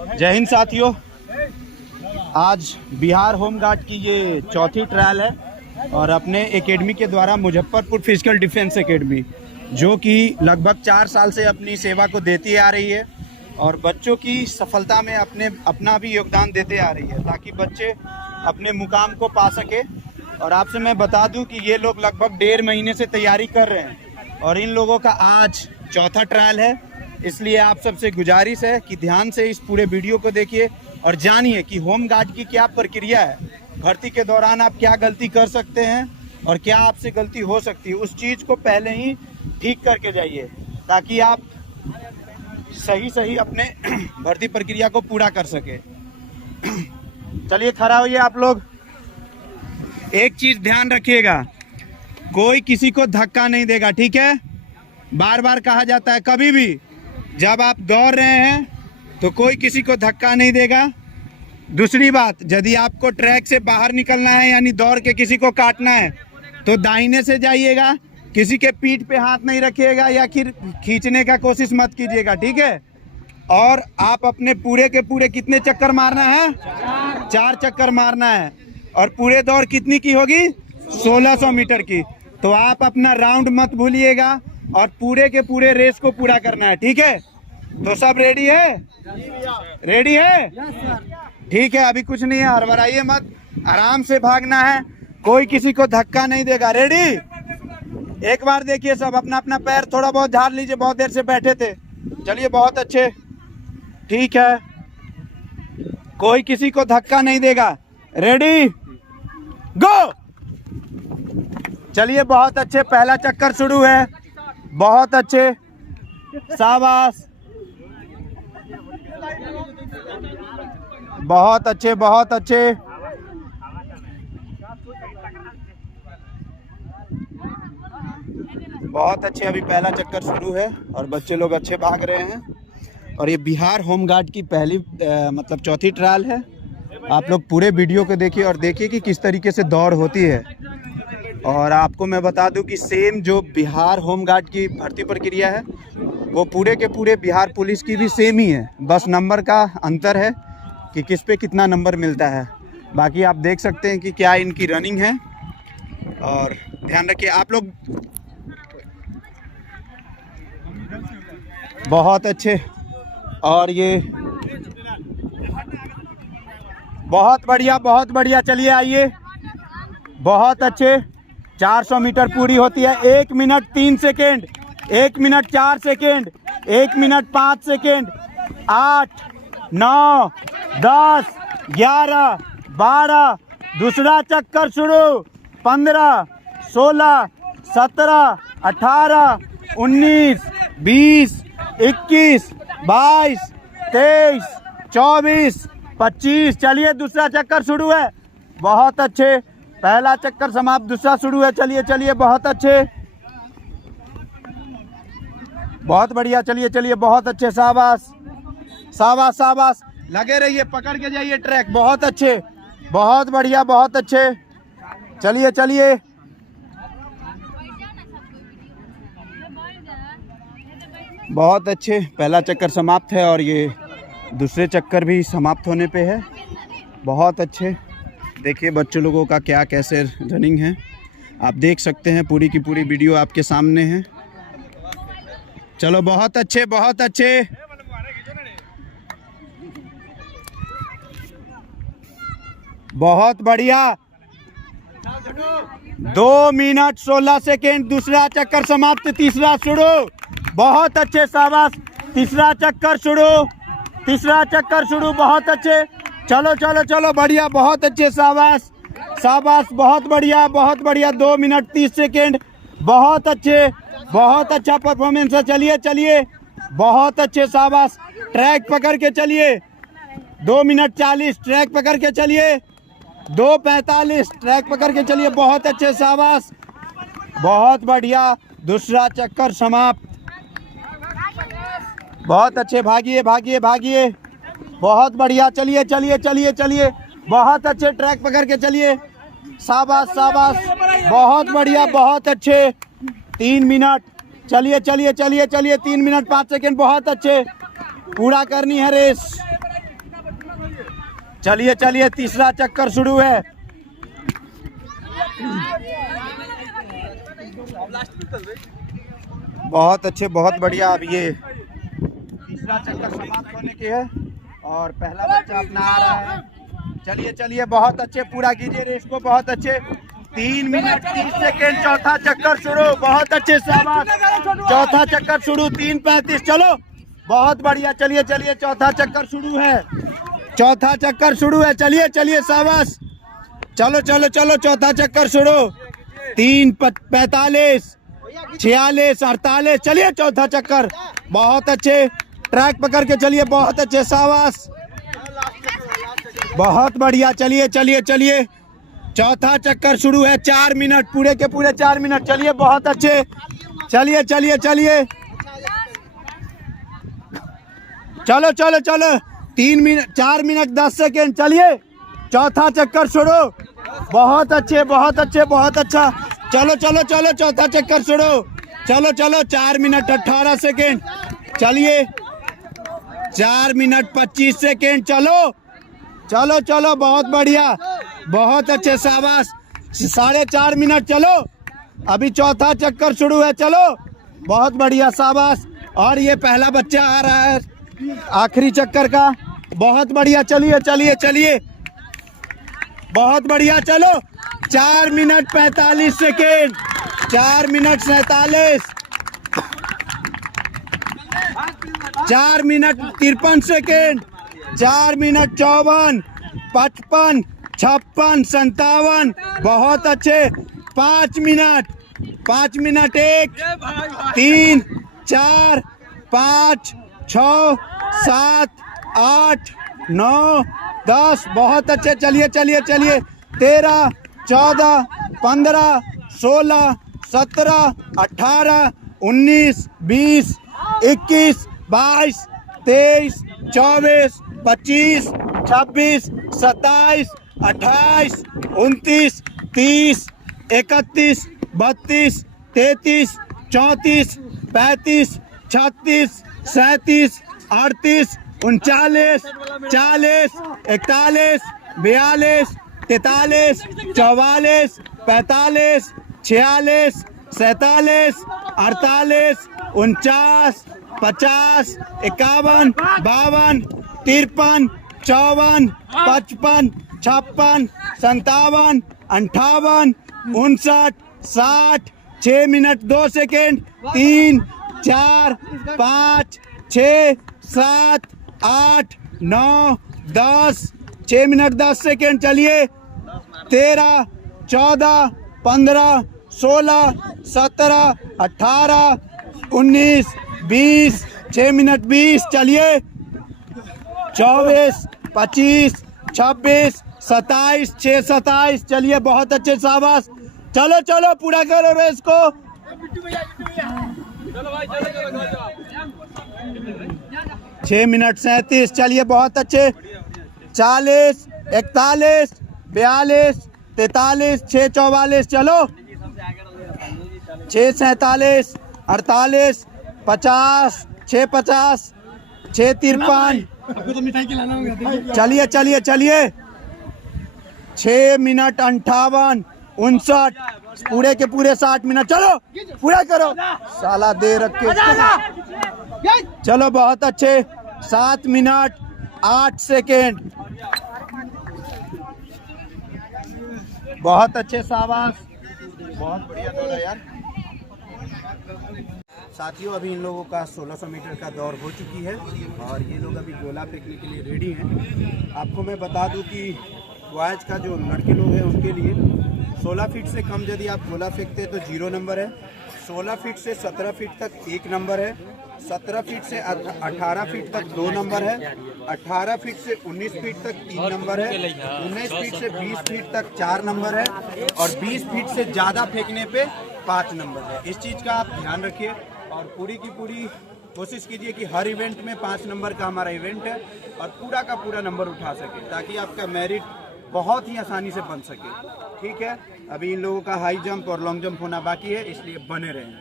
जय हिंद साथियों, आज बिहार होमगार्ड की ये चौथी ट्रायल है और अपने एकेडमी के द्वारा मुजफ्फरपुर फिजिकल डिफेंस एकेडमी जो कि लगभग 4 साल से अपनी सेवा को देती आ रही है और बच्चों की सफलता में अपना भी योगदान देते आ रही है ताकि बच्चे अपने मुकाम को पा सके। और आपसे मैं बता दूं कि ये लोग लगभग 1.5 महीने से तैयारी कर रहे हैं और इन लोगों का आज चौथा ट्रायल है। इसलिए आप सबसे गुजारिश है कि ध्यान से इस पूरे वीडियो को देखिए और जानिए कि होमगार्ड की क्या प्रक्रिया है, भर्ती के दौरान आप क्या गलती कर सकते हैं और क्या आपसे गलती हो सकती है। उस चीज़ को पहले ही ठीक करके जाइए ताकि आप सही अपने भर्ती प्रक्रिया को पूरा कर सके। चलिए खड़ा होइए आप लोग। एक चीज़ ध्यान रखिएगा, कोई किसी को धक्का नहीं देगा, ठीक है। बार बार कहा जाता है कभी भी जब आप दौड़ रहे हैं तो कोई किसी को धक्का नहीं देगा। दूसरी बात, यदि आपको ट्रैक से बाहर निकलना है यानी दौड़ के किसी को काटना है तो दाहिने से जाइएगा, किसी के पीठ पे हाथ नहीं रखिएगा या फिर खींचने का कोशिश मत कीजिएगा, ठीक है। और आप अपने पूरे के पूरे कितने चक्कर मारना है? 4 चक्कर मारना है और पूरे दौड़ कितनी की होगी? 1600 मीटर की। तो आप अपना राउंड मत भूलिएगा और पूरे के पूरे रेस को पूरा करना है, ठीक है। तो सब रेडी है? रेडी है? ठीक है, अभी कुछ नहीं है, हड़बड़ाइए मत, आराम से भागना है, कोई किसी को धक्का नहीं देगा। रेडी? एक बार देखिए सब अपना अपना पैर थोड़ा बहुत झाड़ लीजिए, बहुत देर से बैठे थे। चलिए बहुत अच्छे, ठीक है, कोई किसी को धक्का नहीं देगा। रेडी गो। चलिए बहुत अच्छे, पहला चक्कर शुरू है। बहुत अच्छे, शाबाश, बहुत अच्छे बहुत अच्छे। बहुत अच्छे, अभी पहला चक्कर शुरू है और बच्चे लोग अच्छे भाग रहे हैं। और ये बिहार होमगार्ड की पहली मतलब चौथी ट्रायल है। आप लोग पूरे वीडियो को देखिए और देखिए कि किस तरीके से दौड़ होती है। और आपको मैं बता दूं कि सेम जो बिहार होमगार्ड की भर्ती प्रक्रिया है वो पूरे के पूरे बिहार पुलिस की भी सेम ही है, बस नंबर का अंतर है कि किस पे कितना नंबर मिलता है। बाकी आप देख सकते हैं कि क्या इनकी रनिंग है। और ध्यान रखिए आप लोग, बहुत अच्छे। और ये बहुत बढ़िया बहुत बढ़िया। चलिए आइए, बहुत अच्छे। 400 मीटर पूरी होती है 1 minute 3 second, 1 minute 4 second, 1 minute 5 second. 8 9 10 11 12, दूसरा चक्कर शुरू। 15 16 17 18 19 20 21 22 23 24 25। चलिए दूसरा चक्कर शुरू है। बहुत अच्छे, पहला चक्कर समाप्त, दूसरा शुरू है। चलिए चलिए बहुत अच्छे, बहुत बढ़िया। चलिए चलिए बहुत अच्छे, शाबाश शाबाश शाबाश। लगे रहिए, पकड़ के जाइए ट्रैक। बहुत अच्छे, बहुत बढ़िया, बहुत अच्छे। चलिए चलिए, बहुत अच्छे। पहला चक्कर समाप्त है और ये दूसरे चक्कर भी समाप्त होने पे है। बहुत अच्छे। देखिए बच्चों लोगों का क्या कैसे रनिंग है, आप देख सकते हैं, पूरी की पूरी वीडियो आपके सामने है। चलो बहुत अच्छे बहुत अच्छे। बहुत बढ़िया। 2 मिनट 16 सेकेंड, दूसरा चक्कर समाप्त, तीसरा शुरू। बहुत अच्छे, शाबाश। तीसरा चक्कर शुरू, तीसरा चक्कर शुरू। बहुत अच्छे, चलो चलो चलो, बढ़िया, बहुत अच्छे, शाबाश शाबाश, बहुत बढ़िया बहुत बढ़िया। 2 मिनट 30 सेकेंड, बहुत अच्छे, बहुत अच्छा परफॉर्मेंस है। चलिए चलिए, बहुत अच्छे, शाबाश। ट्रैक पकड़ के चलिए। 2 मिनट 40, ट्रैक पकड़ के चलिए। 2:45, ट्रैक पकड़ के चलिए। बहुत अच्छे, शाबाश, बहुत बढ़िया। दूसरा चक्कर समाप्त। बहुत अच्छे, भागिए भागिए भागिए, बहुत बढ़िया। चलिए चलिए चलिए चलिए, बहुत अच्छे, ट्रैक पकड़ के चलिए। शाबाश शाबाश, बहुत बढ़िया, बहुत अच्छे। 3 मिनट, चलिए चलिए चलिए चलिए, 3 मिनट 5 सेकेंड, बहुत अच्छे। पूरा करनी है रेस। चलिए चलिए, तीसरा चक्कर शुरू है। बहुत अच्छे, बहुत बढ़िया। अब ये तीसरा चक्कर समाप्त होने के है और पहला बच्चा अपना आ रहा है। चलिए चलिए, बहुत अच्छे, पूरा कीजिए रेस को, बहुत अच्छे। 3 मिनट 30 सेकेंड, चौथा चक्कर शुरू। बहुत अच्छे, शाबाश। चौथा चक्कर शुरू, 3:35। चलो बहुत बढ़िया। चलिए चलिए, चौथा चक्कर शुरू है। चौथा चक्कर शुरू है। चलिए चलिए, शाबाश। चलो चलो चलो, चौथा चक्कर शुरू। 3:45, 46, 48। चलिए चौथा चक्कर, बहुत अच्छे। ट्रैक पकड़ के चलिए, बहुत अच्छे, शाबाश, बहुत बढ़िया। चलिए चलिए चलिए, चौथा चक्कर शुरू है। 4 मिनट, पूरे के पूरे 4 मिनट। चलिए बहुत अच्छे। चलिए चलिए चलिए, चलो चलो चलो, 3 मिनट 4 मिनट 10 सेकेंड। चलिए चौथा चक्कर शुरू। बहुत अच्छे, बहुत अच्छे, बहुत अच्छा। चलो चलो चलो, चौथा चक्कर शुरू। चलो चलो, 4 मिनट 18 सेकेंड। चलिए 4 मिनट 25 सेकेंड। चलो चलो चलो, बहुत बढ़िया, बहुत अच्छे, शाबाश। 4.5 मिनट। चलो अभी चौथा चक्कर शुरू है। चलो बहुत बढ़िया, शाबाश। और ये पहला बच्चा आ रहा है आखिरी चक्कर का। बहुत बढ़िया। चलिए चलिए चलिए, बहुत बढ़िया। चलो 4 minute 45 second, 4 minute 47, 4 minute 53 second, 4 minute 54, 55, 56, 57। बहुत अच्छे। 5 मिनट, 5 मिनट 1, 3, 4, 5, 6, 7, 8, 9, 10। बहुत अच्छे। चलिए चलिए चलिए, 13, 14, 15, 16, 17, 18, 19, 20, 21, 22, 23, 24, 25, 26, 27, 28, 29, 30, 31, 32, 33, 34, 35, 36, 37, 38, 39, 40, 41, 42, 43, 44, 45, 46, 47, 48, 49, 50, 51, 52, 53, 54, 55, 56, 57, 58, 59, 60। 6 मिनट 2 सेकेंड। 3, 4, 5, 6, 7, 8, 9, 10। 6 minute 10 second. चलिए 13, 14, 15, 16, 17, 18, 19, 20। 6 मिनट 20। चलिए 24, 25, 26, 27, 6, 27। चलिए बहुत अच्छे, शाबाश। चलो चलो, पूरा करो रेस को। 6 मिनट 37। चलिए बहुत अच्छे। 40, 41, 42, 43, 6, 44। चलो 6, 47, 48, 50, 6, 50, 6, 53। चलिए चलिए चलिए, 6 मिनट 58, 59। पूरे के पूरे 60 मिनट। चलो पूरा करो, साला दे रखे। चलो बहुत अच्छे। 7 मिनट 8 सेकेंड। बहुत अच्छे, शाबाश, बहुत बढ़िया दौड़ा यार। साथियों, अभी इन लोगों का 1600 मीटर का दौड़ हो चुकी है और ये लोग अभी गोला फेंकने के लिए रेडी हैं। आपको मैं बता दूं कि बॉयज का जो लड़के लोग हैं उनके लिए 16 फीट से कम यदि आप गोला फेंकते हैं तो 0 नंबर है। 16 फीट से 17 फीट तक 1 नंबर है। 17 फीट से 18 फीट तक 2 नंबर है। 18 फीट से 19 फीट तक 3 नंबर है। 19 फीट से 20 फीट तक 4 नंबर है और 20 फीट से ज़्यादा फेंकने पे 5 नंबर है। इस चीज़ का आप ध्यान रखिए और पूरी की पूरी कोशिश कीजिए कि हर इवेंट में 5 नंबर का हमारा इवेंट है और पूरा का पूरा नंबर उठा सके ताकि आपका मेरिट बहुत ही आसानी से बन सके। ठीक है, अभी इन लोगों का हाई जंप और लॉन्ग जंप होना बाकी है, इसलिए बने रहें।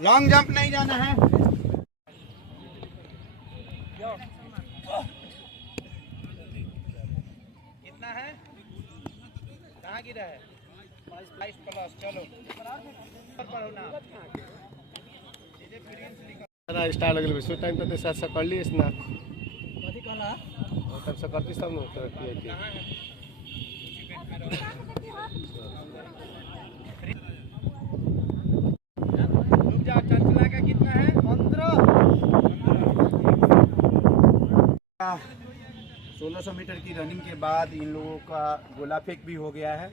लॉन्ग जंप नहीं जाना है। कितना है, कहाँ गिरा है? 22 प्लस। चलो स्टार लगल सो टाइम पे साथ साथ कर ली ना तब से करती सब न तरक्की चला का कितना है? 15। 1600 मीटर की रनिंग के बाद इन लोगों का गोला फेंक भी हो गया है।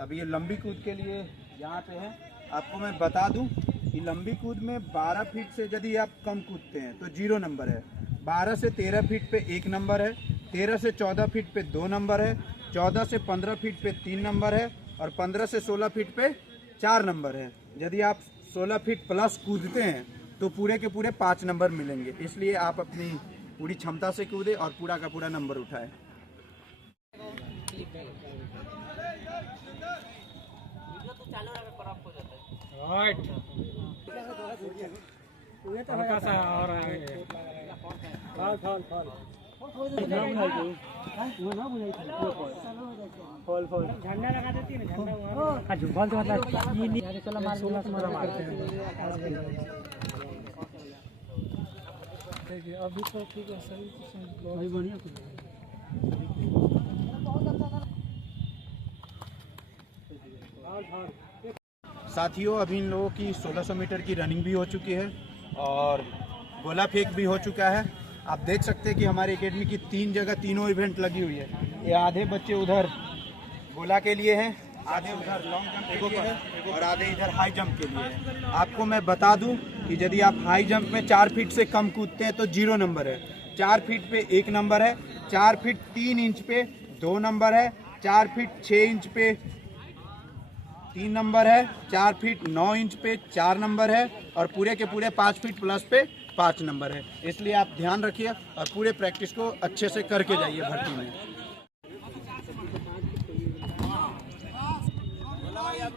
अब ये लंबी कूद के लिए यहाँ पे है। आपको मैं बता दूं कि लंबी कूद में 12 फीट से यदि आप कम कूदते हैं तो 0 नंबर है, 12 से 13 फीट पे 1 नंबर है, 13 से 14 फीट पे 2 नंबर है, 14 से 15 फीट पे 3 नंबर है और 15 से 16 फीट पे 4 नंबर है। यदि आप 16 फीट प्लस कूदते हैं तो पूरे के पूरे 5 नंबर मिलेंगे। इसलिए आप अपनी पूरी क्षमता से कूदे और पूरा का पूरा नंबर उठाए। झंडा लगा देती है ना, झंडा तो मतलब चलो मारते हैं। अभी तो ठीक है, सही बढ़िया। साथियों, अभी इन लोगों की 1600 मीटर की रनिंग भी हो चुकी है और गोला फेंक भी हो चुका है। आप देख सकते हैं कि हमारी एकेडमी की 3 जगह तीनों इवेंट लगी हुई है। ये आधे बच्चे उधर गोला के लिए हैं, आधे उधर लॉन्ग जंप के लिए है और आधे इधर हाई जंप के लिए है। आपको मैं बता दूं कि यदि आप हाई जंप में 4 फीट से कम कूदते हैं तो 0 नंबर है, 4 फीट पे 1 नंबर है, 4 फीट 3 इंच पे 2 नंबर है, 4 फीट 6 इंच पे 3 नंबर है, 4 फीट 9 इंच पे 4 नंबर है और पूरे के पूरे 5 फीट प्लस पे 5 नंबर है। इसलिए आप ध्यान रखिए और पूरे प्रैक्टिस को अच्छे से करके जाइए भर्ती में। आप